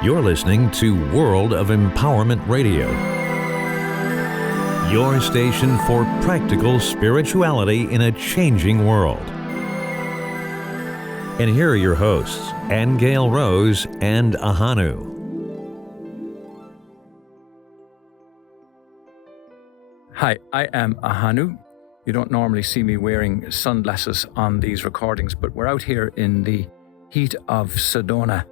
You're listening to World of Empowerment Radio, your station for practical spirituality in a changing world. And here are your hosts, Aingeal Rose and Ahonu. Hi, I am Ahonu. You don't normally see me wearing sunglasses on these recordings, but we're out here in the heat of Sedona,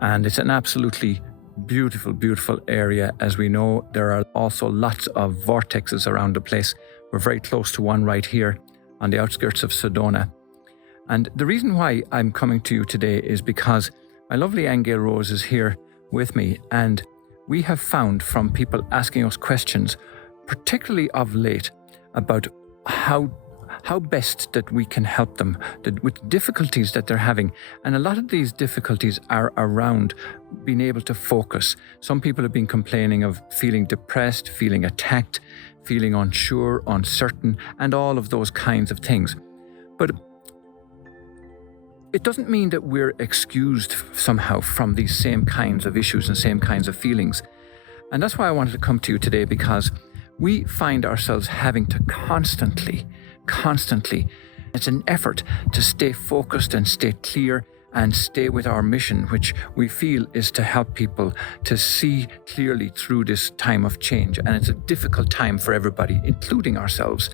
and it's an absolutely beautiful, beautiful area. As we know, there are also lots of vortexes around the place. We're very close to one right here on the outskirts of Sedona. And the reason why I'm coming to you today is because my lovely Aingeal Rose is here with me, and we have found from people asking us questions, particularly of late, about how best that we can help them with difficulties that they're having. And a lot of these difficulties are around being able to focus. Some people have been complaining of feeling depressed, feeling attacked, feeling unsure, uncertain, and all of those kinds of things. But it doesn't mean that we're excused somehow from these same kinds of issues and same kinds of feelings. And that's why I wanted to come to you today, because we find ourselves having to constantly, it's an effort to stay focused and stay clear and stay with our mission, which we feel is to help people to see clearly through this time of change. And it's a difficult time for everybody, including ourselves.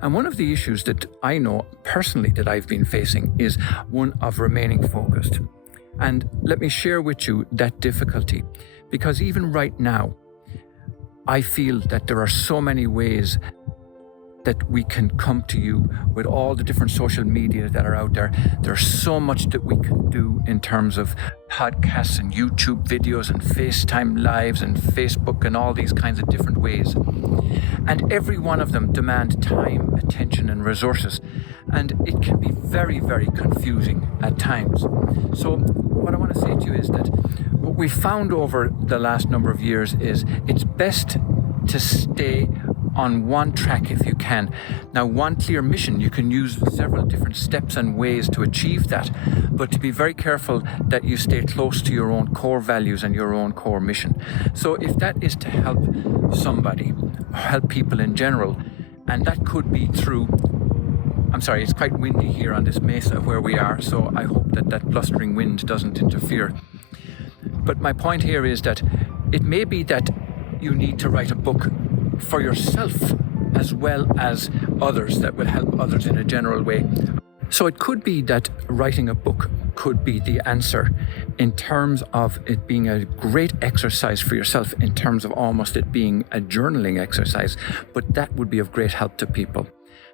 And one of the issues that I know personally that I've been facing is one of remaining focused. And let me share with you that difficulty, because even right now, I feel that there are so many ways that we can come to you with all the different social media that are out there. There's so much that we can do in terms of podcasts and YouTube videos and FaceTime lives and Facebook and all these kinds of different ways. And every one of them demand time, attention, and resources. And it can be very, very confusing at times. So what I want to say to you is that what we found over the last number of years is it's best to stay on one track if you can. Now, one clear mission, you can use several different steps and ways to achieve that, but to be very careful that you stay close to your own core values and your own core mission. So if that is to help somebody, help people in general, and that could be through, I'm sorry, it's quite windy here on this mesa where we are, so I hope that that blustering wind doesn't interfere. But my point here is that it may be that you need to write a book for yourself as well as others that will help others in a general way. So it could be that writing a book could be the answer in terms of it being a great exercise for yourself, in terms of almost it being a journaling exercise, but that would be of great help to people.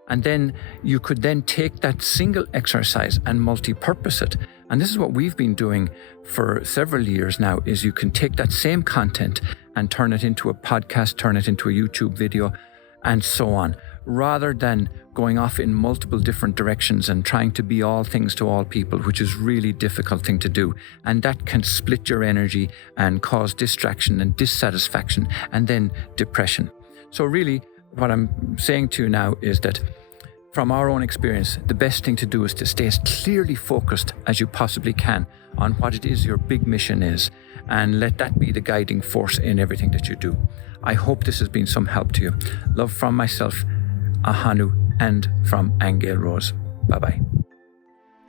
And then you could then take that single exercise and multi-purpose it. And this is what we've been doing for several years now, is you can take that same content and turn it into a podcast, turn it into a YouTube video, and so on, rather than going off in multiple different directions and trying to be all things to all people, which is really difficult thing to do. And that can split your energy and cause distraction and dissatisfaction and then depression. So really, what I'm saying to you now is that from our own experience, the best thing to do is to stay as clearly focused as you possibly can on what it is your big mission is, and let that be the guiding force in everything that you do. I hope this has been some help to you. Love from myself, Ahonu, and from Aingeal Rose. Bye-bye.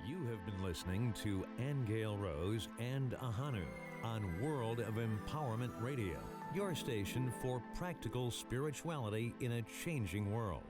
You have been listening to Aingeal Rose and Ahonu on World of Empowerment Radio, your station for practical spirituality in a changing world.